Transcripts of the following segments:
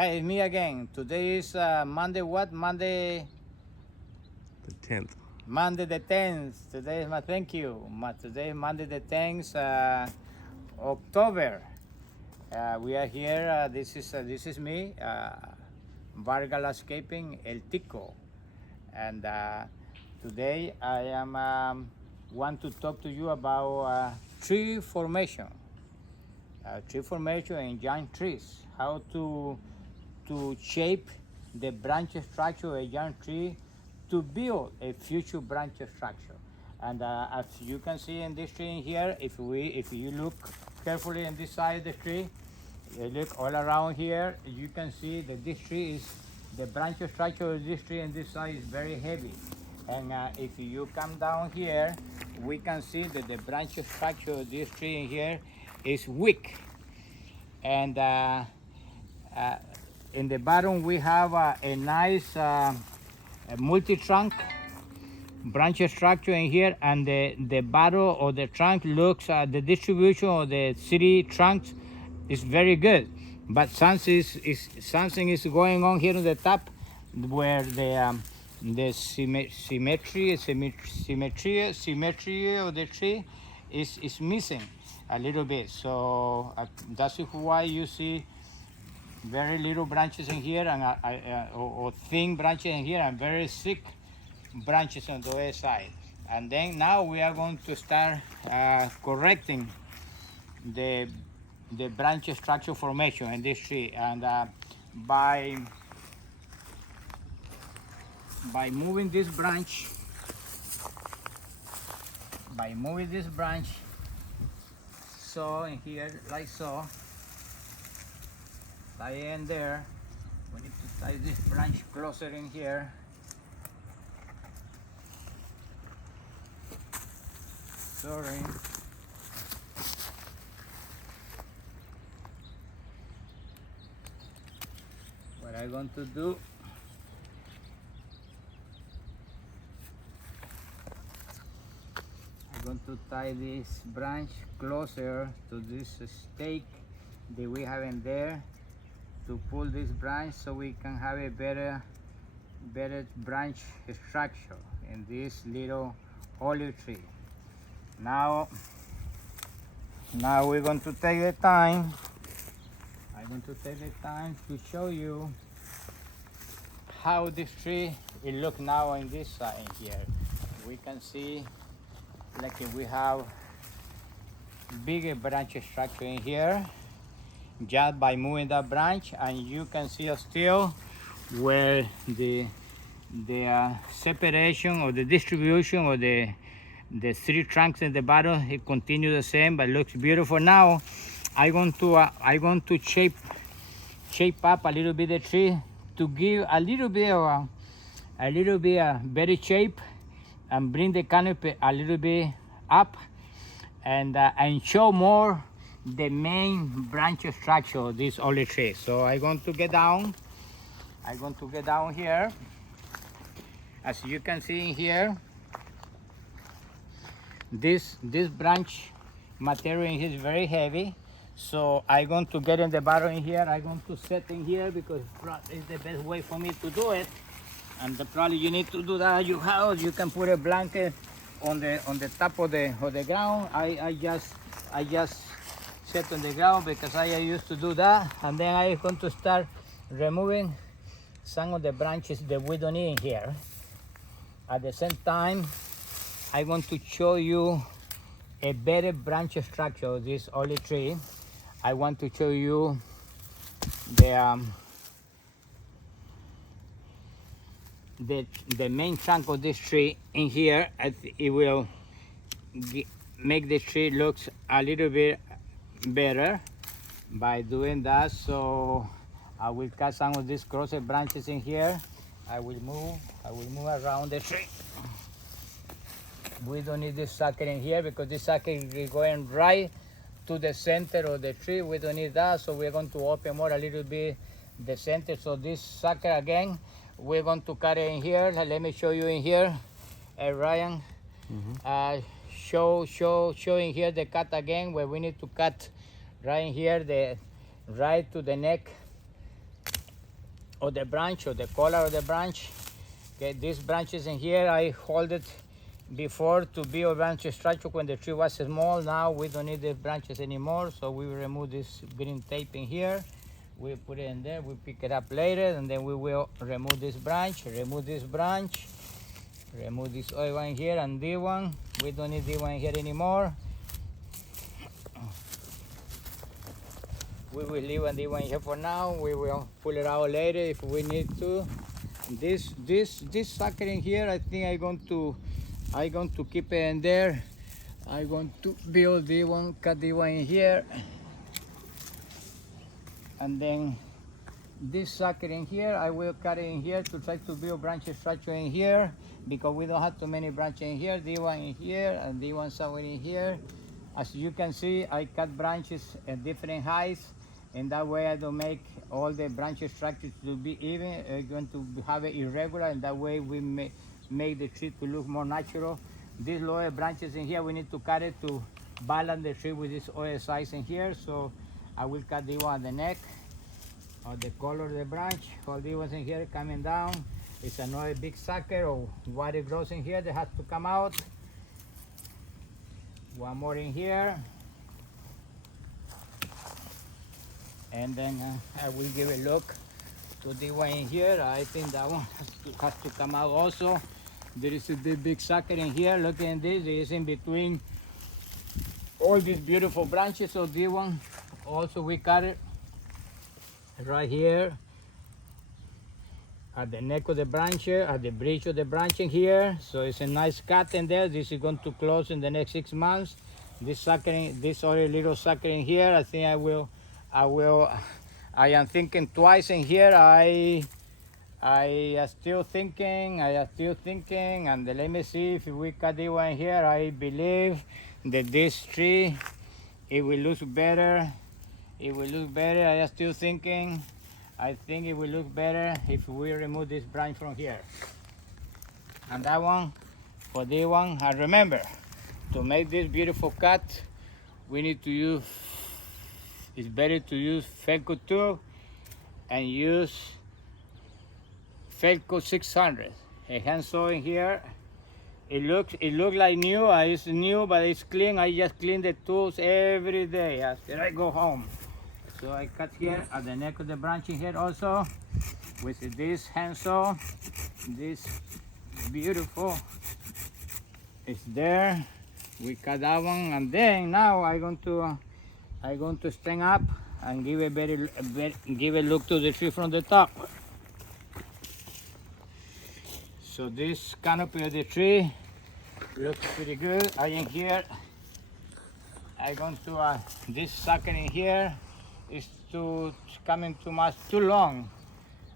Hey, it's me again. Today is Monday what? Monday The 10th. Monday the 10th. Today is my thank you. Today is Monday the 10th, October. We are here. This is me, Vargas Landscaping El Tico, and today I am want to talk to you about tree formation. Tree formation in young trees. How to shape the branch structure of a young tree to build a future branch structure. And as you can see in this tree in here, if you look carefully on this side of the tree, you look all around here, you can see that this tree is, the branch structure of this tree and this side is very heavy. And if you come down here, we can see that the branch structure of this tree in here is weak. And in the bottom we have a nice multi-trunk branch structure in here, and the bottom of the trunk looks the distribution of the city trunks is very good, but something is going on here on the top where the symmetry of the tree is missing a little bit. So that's why you see very little branches in here, and or thin branches in here, and very thick branches on the other side. And then now we are going to start correcting the branch structure formation in this tree, and by moving this branch, so in here like so, tie in there. We need to tie this branch closer in here. Sorry. What I'm going to do, I'm going to tie this branch closer to this stake that we have in there, to pull this branch so we can have a better branch structure in this little olive tree. Now we're going to take the time. I'm going to take the time to show you how this tree it looks now on this side here. We can see like we have bigger branch structure in here just by moving that branch, and you can see still where the separation or the distribution of the three trunks in the bottom, it continues the same but looks beautiful. Now I'm going to shape up a little bit the tree to give a little bit better shape, and bring the canopy a little bit up, and show more the main branch structure of this olive tree. So I'm going to get down. Here. As you can see in here, this branch material in here is very heavy. So I'm going to get in the bottom in here. I'm going to set in here because it's the best way for me to do it. And probably you need to do that at your house. You can put a blanket on the top of the ground. I just set on the ground because I used to do that. And then I'm going to start removing some of the branches that we don't need in here. At the same time, I'm going to show you a better branch structure of this olive tree. I want to show you the main trunk of this tree in here. It will make the tree looks a little bit better by doing that. So I will cut some of these crossed branches in here. I will move around the tree. We don't need this sucker in here because this sucker is going right to the center of the tree. We don't need that, so we're going to open more a little bit the center. So this sucker again, we're going to cut it in here. Let me show you in here, Ryan. Show in here the cut again, where we need to cut right in here, right to the neck of the branch, or the color of the branch. Okay, these branches in here, I hold it before to build branch structure when the tree was small. Now we don't need the branches anymore, so we will remove this green tape in here. We put it in there, we pick it up later, and then we will remove this branch, remove this oil one here, and this one. We don't need this one here anymore. We will leave this one here for now. We will pull it out later if we need to. This sucker in here, I think I'm going to keep it in there. I'm going to build this one, cut this one in here, and then this sucker in here, I will cut it in here to try to build branch structure in here, because we don't have too many branches in here. This one in here, and this one somewhere in here. As you can see, I cut branches at different heights, and that way I don't make all the branch structures to be even. I'm going to have it irregular, and that way we make the tree to look more natural. These lower branches in here, we need to cut it to balance the tree with this other size in here. So I will cut this one at the neck, or the color of the branch. All these ones in here coming down. It's another big sucker or water grows in here that has to come out. One more in here. And then I will give a look to the one in here. I think that one has to come out also. There is a big sucker in here. Look at this. It is in between all these beautiful branches. So this one also we cut it right here at the neck of the branch here, at the bridge of the branch in here. So it's a nice cut in there. This is going to close in the next 6 months. This sucker, this other little sucker in here, I think I am thinking twice in here. I am still thinking, and let me see if we cut this one here. I believe that this tree, it will look better. It will look better. I am still thinking. I think it will look better if we remove this branch from here. And that one, for this one, and remember, to make this beautiful cut, we need to use, it's better to use FELCO 2 and use FELCO 600. A hand saw in here. It looks like new. It's new, but it's clean. I just clean the tools every day after I go home. So I cut here at the neck of the branch in here also with this handsaw. This beautiful is there. We cut that one, and then now I'm going to stand up and give a look to the tree from the top. So this canopy of the tree looks pretty good. I am here. I'm going to this sucker in here is coming too long.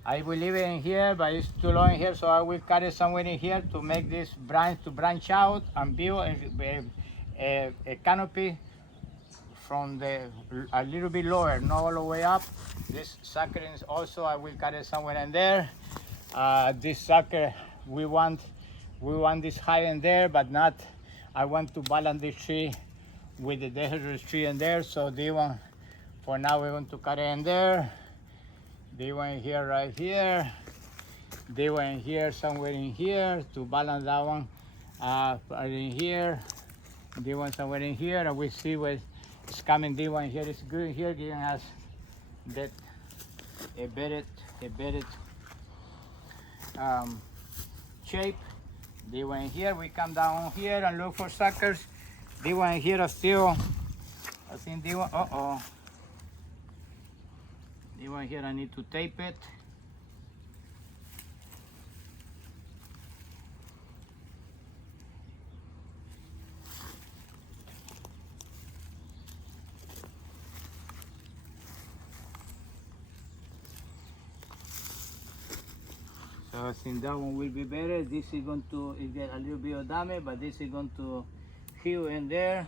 I will leave it in here, but it's too long in here, so I will cut it somewhere in here to make this branch out and build a canopy from a little bit lower, not all the way up. This sucker is also, I will cut it somewhere in there. This sucker, we want this high in there, but not. I want to balance this tree with the deciduous tree in there. So this one, for now, we're going to cut it in there. This one here, right here. This one in here, somewhere in here, to balance that one. Right in here. This one somewhere in here, and we see where it's coming. This one here is good here, giving us that a better shape. This one here, we come down here and look for suckers. This one here is still, I think this one, this one here, I need to tape it. So I think that one will be better. This is going to get a little bit of damage, but this is going to heal in there.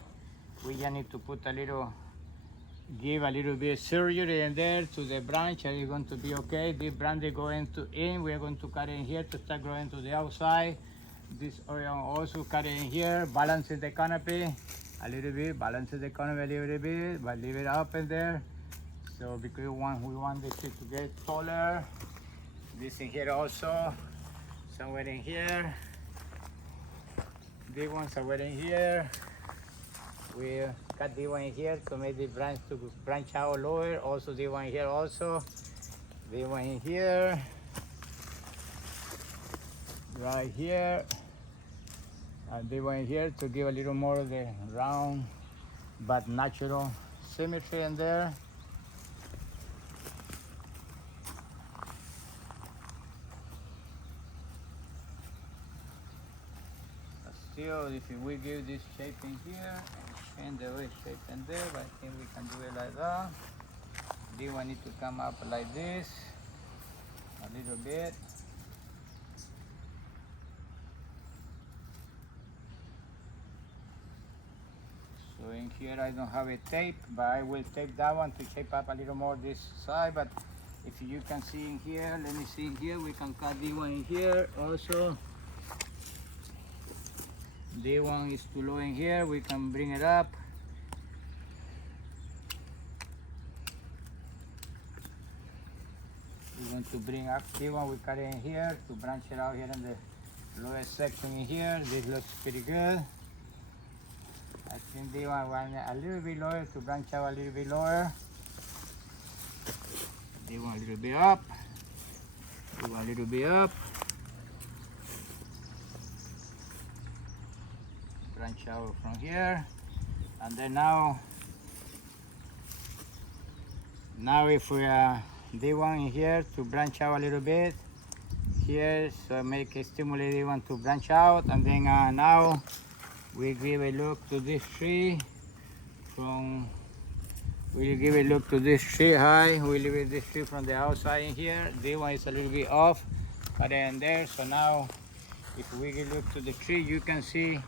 We just need to put give a little bit of surgery in there to the branch, and it's going to be okay. This branch is going in. We are going to cut in here to start growing to the outside. This oil also cut in here, balancing the canopy a little bit, balances the canopy a little bit, but leave it up in there. So because we want the tree to get taller, This in here also, somewhere in here. These ones are in here. We cut the one in here to make the branch to branch out lower. Also the one here also. The one in here. Right here. And the one here to give a little more of the round but natural symmetry in there. Still, if we give this shape in here and the way shape in there, I think we can do it like that. This one need to come up like this a little bit. So in here I don't have a tape, but I will tape that one to shape up a little more this side. But if you can see in here, let me see in here, we can cut this one in here also. This one is too low in here, we can bring it up. We want to bring up this one, we cut it in here to branch it out here in the lowest section in here. This looks pretty good. I think this one went a little bit lower to branch out a little bit lower. This one a little bit up. This one a little bit up. Branch out from here, and then now if we this one in here to branch out a little bit here, so make a stimulate this one to branch out, and then now we give a look to this tree from we'll give a look to this tree high. We leave this tree from the outside in here. This one is a little bit off, but then there. So now if we give a look to the tree, you can see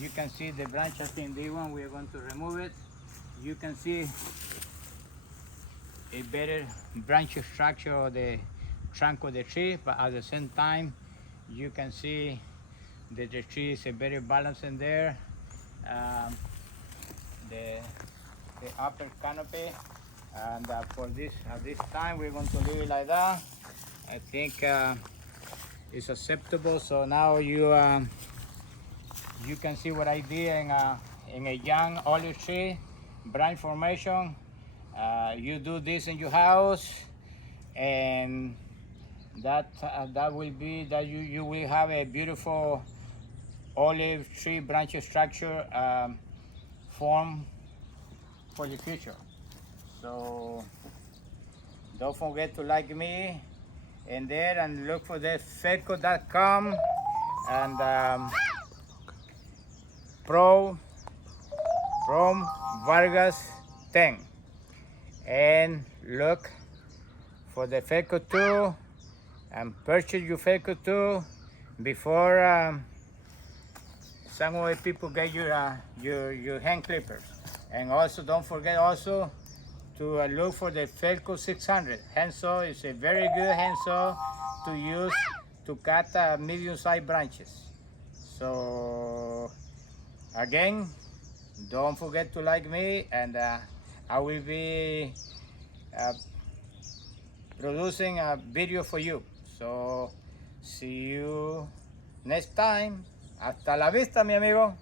the branches in this one. We are going to remove it. You can see a better branch structure of the trunk of the tree, but at the same time you can see that the tree is a better balance in there. The upper canopy, and for this at this time we're going to leave it like that. I think it's acceptable. So now you can see what I did in a young olive tree branch formation. You do this in your house, and that will be that you will have a beautiful olive tree branch structure form for the future. So don't forget to like me in there and look for the FELCO.com and Prune Vargas 10, and look for the FELCO 2 and purchase your FELCO 2 before some of the people get your hand clippers. And also don't forget also to look for the FELCO 600 handsaw. It's a very good handsaw to use to cut medium-sized branches. So again, don't forget to like me, and I will be producing a video for you. So see you next time. Hasta la vista, mi amigo.